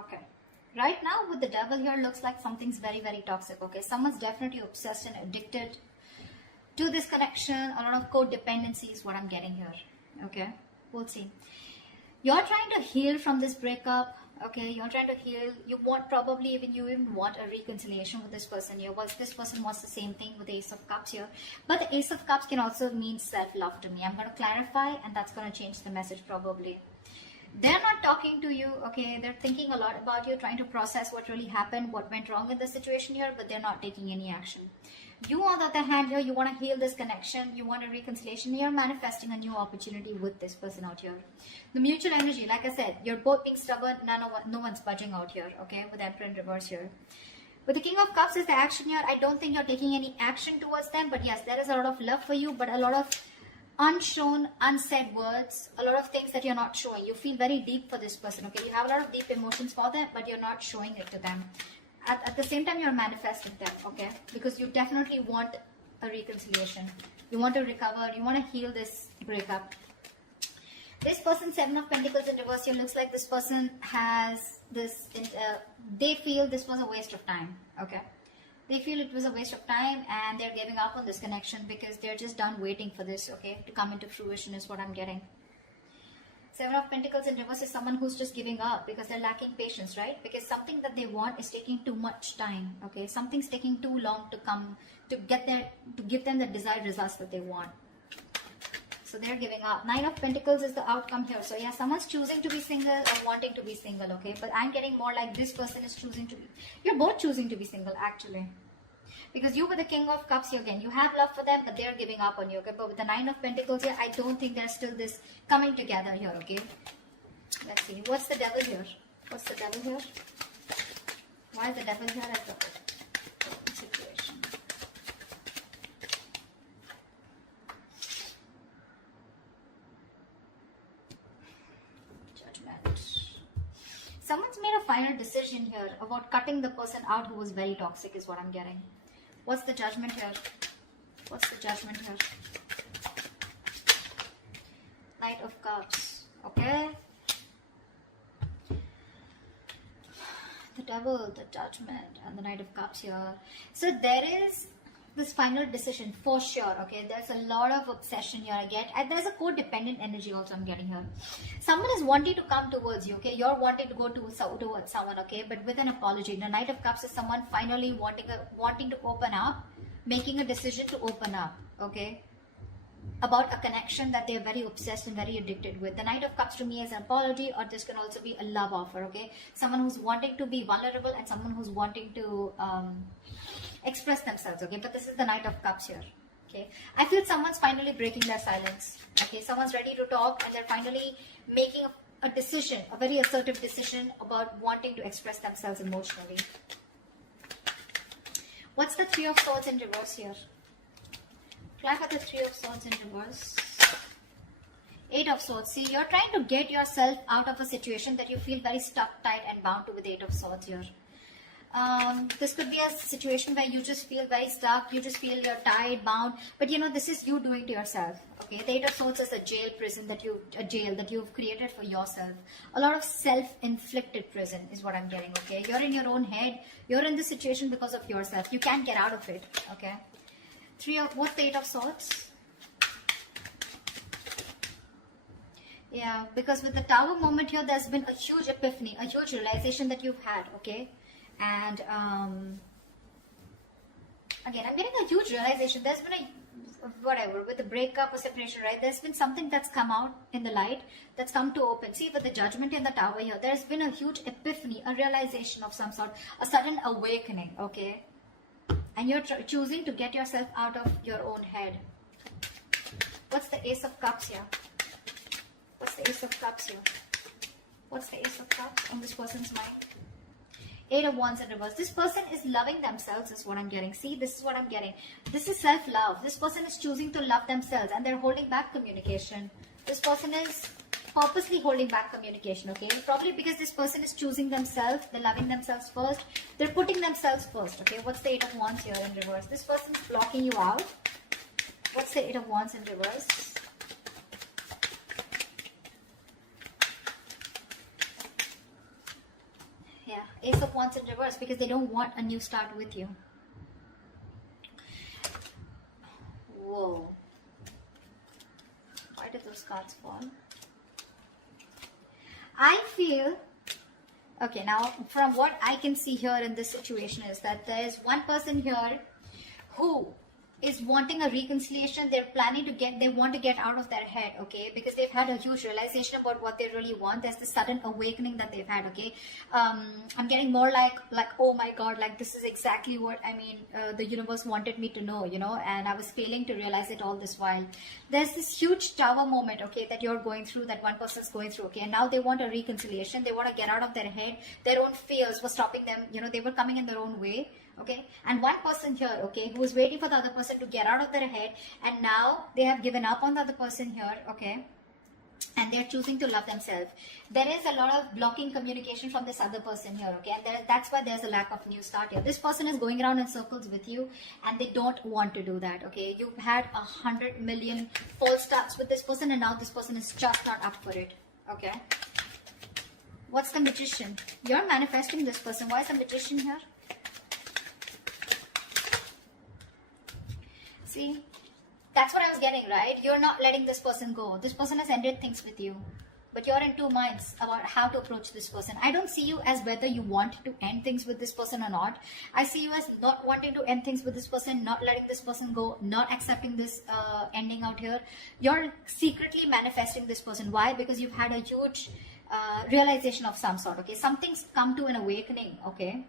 Okay. Right now with the devil here, looks like something's very, very toxic. Okay. Someone's definitely obsessed and addicted to this connection. A lot of codependency is what I'm getting here. Okay. We'll see. You're trying to heal from this breakup. Okay, you're trying to heal. You want probably you even want a reconciliation with this person here. Well, this person wants the same thing with the Ace of Cups here. But the Ace of Cups can also mean self-love to me. I'm going to clarify, and that's going to change the message probably. They're not talking to you, okay? They're thinking a lot about you, trying to process what really happened, what went wrong in the situation here, but they're not taking any action. You, on the other hand, here, you want to heal this connection. You want a reconciliation. You're manifesting a new opportunity with this person out here. The mutual energy, like I said, you're both being stubborn. No one's budging out here, okay? With Emperor in reverse here. With the King of Cups is the action here. I don't think you're taking any action towards them. But yes, there is a lot of love for you. But a lot of unshown, unsaid words. A lot of things that you're not showing. You feel very deep for this person, okay? You have a lot of deep emotions for them, but you're not showing it to them. At the same time, you're manifesting them, okay? Because you definitely want a reconciliation. You want to recover. You want to heal this breakup. This person, Seven of Pentacles in reverse here, looks like this person has this, they feel this was a waste of time, okay? They feel it was a waste of time and they're giving up on this connection because they're just done waiting for this, okay, to come into fruition is what I'm getting. Seven of Pentacles in reverse is someone who's just giving up because they're lacking patience, right? Because something that they want is taking too much time, okay? Something's taking too long to come, to get there, to give them the desired results that they want. So they're giving up. Nine of Pentacles is the outcome here. So yeah, someone's choosing to be single or wanting to be single, okay? But I'm getting more like this person is choosing to be, you're both choosing to be single actually. Because you with the King of Cups here again, you have love for them, but they're giving up on you, okay? But with the Nine of Pentacles here, I don't think there's still this coming together here, okay? Let's see. What's the devil here? What's the devil here? Why is the devil here at the situation? Judgment. Someone's made a final decision here about cutting the person out who was very toxic is what I'm getting. What's the Judgment here? What's the Judgment here? Knight of Cups. Okay. The Devil, the Judgment, and the Knight of Cups here. So there is this final decision for sure, okay? There's a lot of obsession here I get, and there's a codependent energy also I'm getting here. Someone is wanting to come towards you, okay? You're wanting to go towards someone, okay? But with an apology. The Knight of Cups is someone finally wanting to open up, making a decision to open up, okay? About a connection that they're very obsessed and very addicted with. The Knight of Cups to me is an apology, or this can also be a love offer, okay? Someone who's wanting to be vulnerable and someone who's wanting to express themselves, okay? But this is the Knight of Cups here, okay? I feel someone's finally breaking their silence, okay? Someone's ready to talk and they're finally making a decision, a very assertive decision about wanting to express themselves emotionally. What's the Three of Swords in reverse here? Apply for the Three of Swords in reverse. Eight of Swords. See, you're trying to get yourself out of a situation that you feel very stuck, tight, and bound to with the Eight of Swords here. This could be a situation where you just feel very stuck, you just feel you're tied, bound, but you know, this is you doing to yourself, okay? The Eight of Swords is a jail that you've created for yourself. A lot of self-inflicted prison is what I'm getting, okay? You're in your own head, you're in this situation because of yourself. You can't get out of it, okay? What's the Eight of Swords? Yeah, because with the Tower moment here, there's been a huge epiphany, a huge realization that you've had, okay? And again, I'm getting a huge realization. There's been with the breakup or separation, right? There's been something that's come out in the light, that's come to open. See, with the Judgment in the Tower here, there's been a huge epiphany, a realization of some sort, a sudden awakening, okay? And you're choosing to get yourself out of your own head. What's the Ace of Cups here? What's the Ace of Cups here? What's the Ace of Cups on this person's mind? Eight of Wands in reverse. This person is loving themselves is what I'm getting. See, this is what I'm getting. This is self-love. This person is choosing to love themselves and they're holding back communication. This person is purposely holding back communication, okay? Probably because this person is choosing themselves. They're loving themselves first. They're putting themselves first, okay? What's the Eight of Wands here in reverse? This person is blocking you out. What's the Eight of Wands in reverse? Ace of Wands in reverse, because they don't want a new start with you. Whoa. Why did those cards fall? I feel, okay, now from what I can see here in this situation is that there is one person here who is wanting a reconciliation. They're planning to get, they want to get out of their head, okay, because they've had a huge realization about what they really want. There's this sudden awakening that they've had, okay. I'm getting more like, oh my god, like this is exactly what I mean, the universe wanted me to know, you know, and I was failing to realize it all this while. There's this huge tower moment, okay, that you're going through, that one person's going through, okay, and now they want a reconciliation. They want to get out of their head. Their own fears were stopping them, you know, they were coming in their own way. Okay, and one person here, okay, who is waiting for the other person to get out of their head, and now they have given up on the other person here, okay, and they're choosing to love themselves. There is a lot of blocking communication from this other person here, okay, and that's why there's a lack of new start here. This person is going around in circles with you, and they don't want to do that, okay. You've had 100 million false starts with this person, and now this person is just not up for it, okay. What's the Magician? You're manifesting this person. Why is the Magician here? See, that's what I was getting, right? You're not letting this person go. This person has ended things with you, but you're in two minds about how to approach this person. I don't see you as whether you want to end things with this person or not. I see you as not wanting to end things with this person, not letting this person go, not accepting this ending out here. You're secretly manifesting this person. Why? Because you've had a huge realization of some sort, okay. Something's come to an awakening, okay,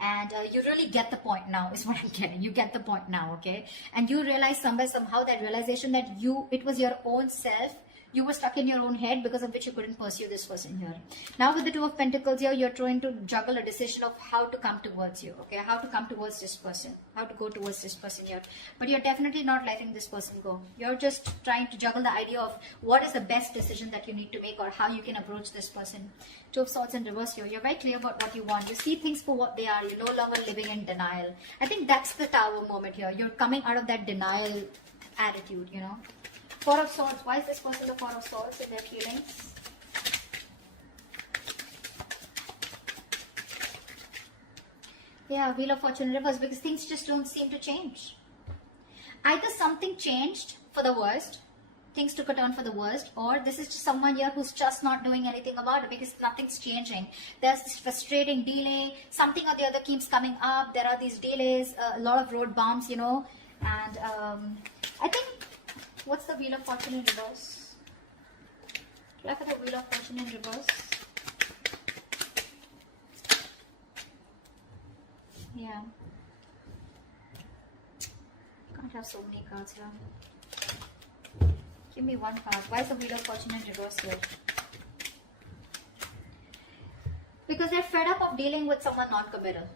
and you really get the point now is what I'm getting. You get the point now, okay, and you realize somehow that realization that it was your own self. You were stuck in your own head, because of which you couldn't pursue this person here. Now with the Two of Pentacles here, you're trying to juggle a decision of how to come towards you, okay, how to come towards this person, how to go towards this person here. But you're definitely not letting this person go. You're just trying to juggle the idea of what is the best decision that you need to make, or how you can approach this person. Two of Swords in reverse here. You're very clear about what you want. You see things for what they are. You're no longer living in denial. I think that's the Tower moment here. You're coming out of that denial attitude, you know. Four of Swords. Why is this person the Four of Swords in their feelings? Yeah, Wheel of Fortune in reverse, because things just don't seem to change. Either something changed for the worst, things took a turn for the worst, or this is just someone here who's just not doing anything about it, because nothing's changing. There's this frustrating delay. Something or the other keeps coming up. There are these delays, a lot of road bumps, you know, and I think... What's the Wheel of Fortune in reverse? Try for the Wheel of Fortune in reverse. Yeah. Can't have so many cards here. Give me one card. Why is the Wheel of Fortune in reverse here? Because they're fed up of dealing with someone non-committal.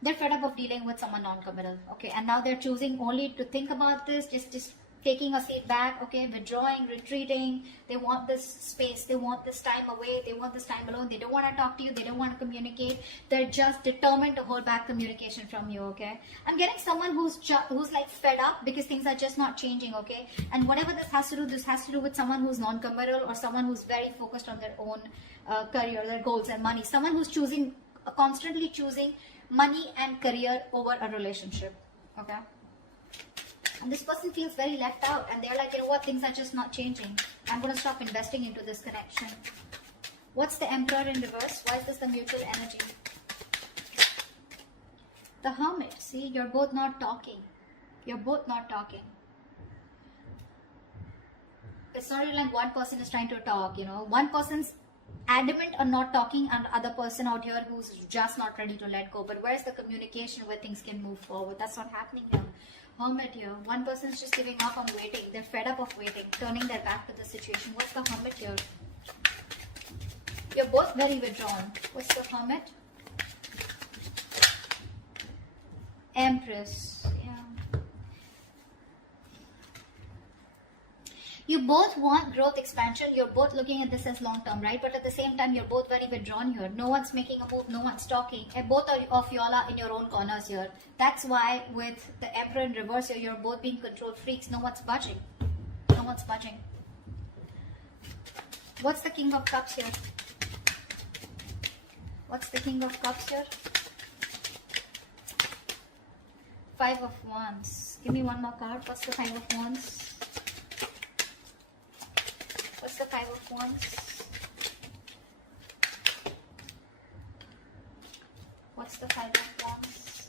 They're fed up of dealing with someone non-committal, okay, and now they're choosing only to think about this, just taking a seat back, okay, withdrawing, retreating. They want this space, they want this time away, they want this time alone. They don't want to talk to you, they don't want to communicate. They're just determined to hold back communication from you, okay. I'm getting someone who's like fed up because things are just not changing, okay, and whatever this has to do with someone who's non-committal, or someone who's very focused on their own career, their goals and money. Someone who's constantly choosing money and career over a relationship, okay. And this person feels very left out, and they're like, you know what, things are just not changing. I'm going to stop investing into this connection. What's the Emperor in reverse? Why is this the mutual energy? The Hermit. See, you're both not talking. You're both not talking. It's not like one person is trying to talk, you know. One person's adamant on not talking, and the other person out here who's just not ready to let go. But where's the communication where things can move forward? That's not happening here. Hermit here. One person's just giving up on waiting. They're fed up of waiting, turning their back to the situation. What's the Hermit here? You're both very withdrawn. What's the Hermit? Empress. Yeah. You both want growth, expansion. You're both looking at this as long term, right? But at the same time, you're both very withdrawn here. No one's making a move. No one's talking. And both of y'all are in your own corners here. That's why with the Emperor in reverse here, you're both being control freaks. No one's budging. No one's budging. What's the King of Cups here? What's the King of Cups here? Five of Wands. Give me one more card. What's the Five of Wands? What's the Five of Wands? What's the Five of Wands?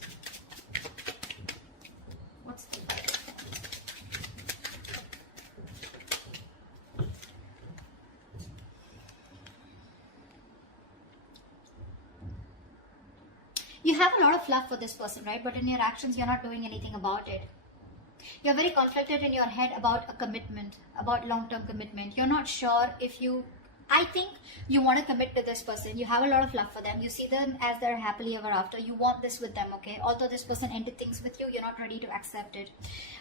What's the Five of Wands? You have a lot of love for this person, right? But in your actions, you're not doing anything about it. You're very conflicted in your head about a commitment, about long-term commitment. You're not sure if you... I think you want to commit to this person. You have a lot of love for them. You see them as they're happily ever after. You want this with them, okay? Although this person ended things with you, you're not ready to accept it.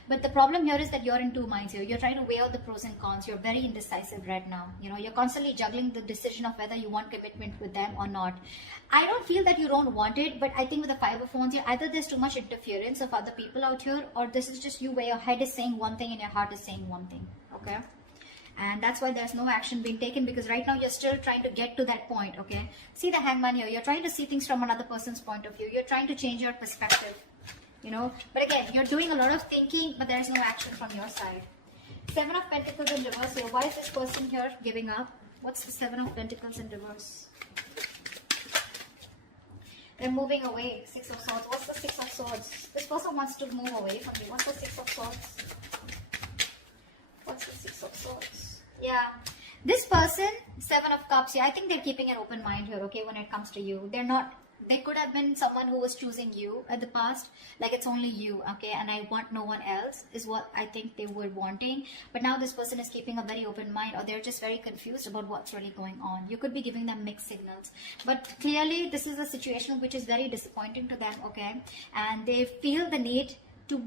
But the problem here is that you're in two minds here. You're trying to weigh out the pros and cons. You're very indecisive right now. You know, you're constantly juggling the decision of whether you want commitment with them or not. I don't feel that you don't want it, but I think with the Five of Wands here, either there's too much interference of other people out here, or this is just you where your head is saying one thing and your heart is saying one thing, okay? And that's why there's no action being taken, because right now you're still trying to get to that point, okay? See the Hangman here. You're trying to see things from another person's point of view. You're trying to change your perspective, you know? But again, you're doing a lot of thinking, but there's no action from your side. Seven of Pentacles in reverse here. Why is this person here giving up? What's the Seven of Pentacles in reverse? They're moving away. Six of Swords. What's the Six of Swords? This person wants to move away from you. What's the Six of Swords? What's the Six of Swords? Yeah, this person, Seven of Cups, yeah, I think they're keeping an open mind here, okay, when it comes to you. They're not, they could have been someone who was choosing you at the past, like it's only you, okay, and I want no one else, is what I think they were wanting. But now this person is keeping a very open mind, or they're just very confused about what's really going on. You could be giving them mixed signals. But clearly, this is a situation which is very disappointing to them, okay, and they feel the need to,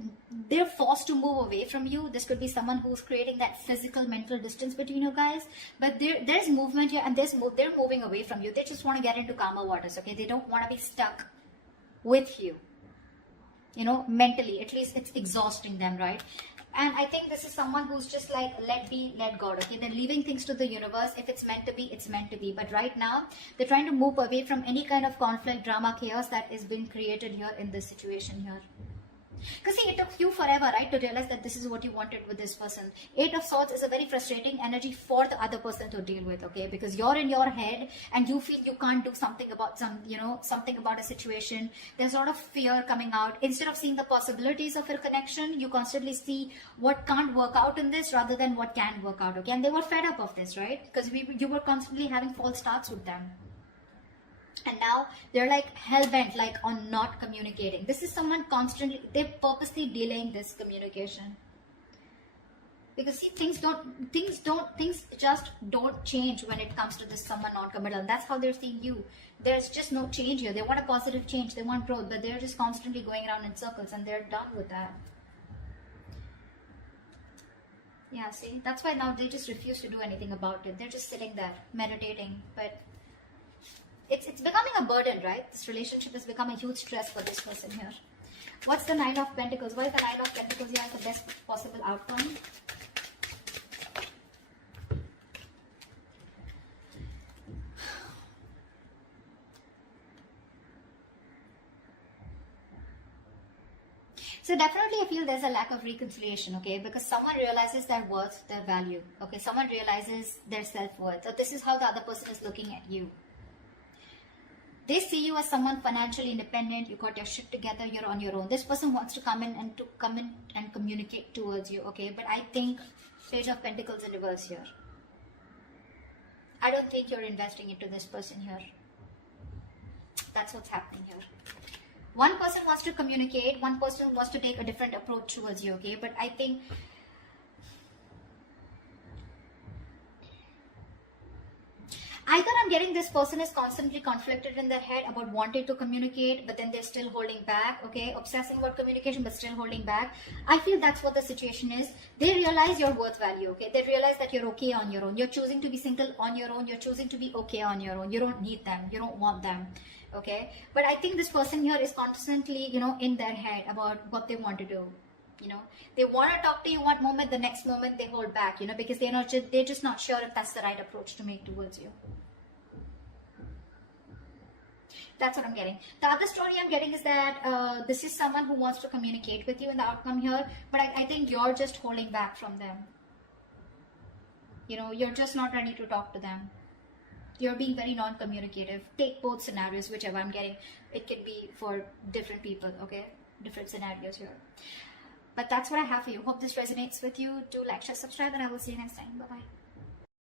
they're forced to move away from you. This could be someone who's creating that physical mental distance between you guys, but there's movement here, and they're moving away from you. They just want to get into calmer waters, okay? They don't want to be stuck with you, you know, mentally. At least it's exhausting them, right? And I think this is someone who's just like, let be, let God, okay? They're leaving things to the universe. If it's meant to be, it's meant to be. But right now, they're trying to move away from any kind of conflict, drama, chaos that is being created here in this situation here. Because see, it took you forever, right, to realize that this is what you wanted with this person. Eight of Swords is a very frustrating energy for the other person to deal with, okay? Because you're in your head and you feel you can't do something about something about a situation. There's a lot of fear coming out. Instead of seeing the possibilities of a connection, you constantly see what can't work out in this rather than what can work out, okay? And they were fed up of this, right? Because you were constantly having false starts with them. And now they're like hell-bent, like on not communicating. This is someone constantly, they're purposely delaying this communication. Because see, things just don't change when it comes to this someone non-committal. That's how they're seeing you. There's just no change here. They want a positive change. They want growth, but they're just constantly going around in circles, and they're done with that. Yeah, see, that's why now they just refuse to do anything about it. They're just sitting there, meditating, but it's becoming a burden, right? This relationship has become a huge stress for this person here. What's the Nine of Pentacles? Why is the Nine of Pentacles here the best possible outcome? So definitely I feel there's a lack of reconciliation, okay? Because someone realizes their worth, their value, okay? Someone realizes their self-worth. So this is how the other person is looking at you. They see you as someone financially independent. You got your shit together. You're on your own. This person wants to come in and communicate towards you. Okay, but I think Page of Pentacles in reverse here. I don't think you're investing into this person here. That's what's happening here. One person wants to communicate. One person wants to take a different approach towards you. Okay, but I think either I'm getting this person is constantly conflicted in their head about wanting to communicate, but then they're still holding back, okay? Obsessing about communication, but still holding back. I feel that's what the situation is. They realize your worth value, okay? They realize that you're okay on your own. You're choosing to be single on your own. You're choosing to be okay on your own. You don't need them. You don't want them, okay? But I think this person here is constantly, you know, in their head about what they want to do. You know, they want to talk to you one moment, the next moment they hold back, you know, because they're just not sure if that's the right approach to make towards you. That's what I'm getting. The other story I'm getting is that this is someone who wants to communicate with you in the outcome here, but I think you're just holding back from them. You know, you're just not ready to talk to them. You're being very non-communicative. Take both scenarios, whichever I'm getting. It can be for different people, okay? Different scenarios here. But that's what I have for you. Hope this resonates with you. Do like, share, subscribe, and I will see you next time. Bye-bye.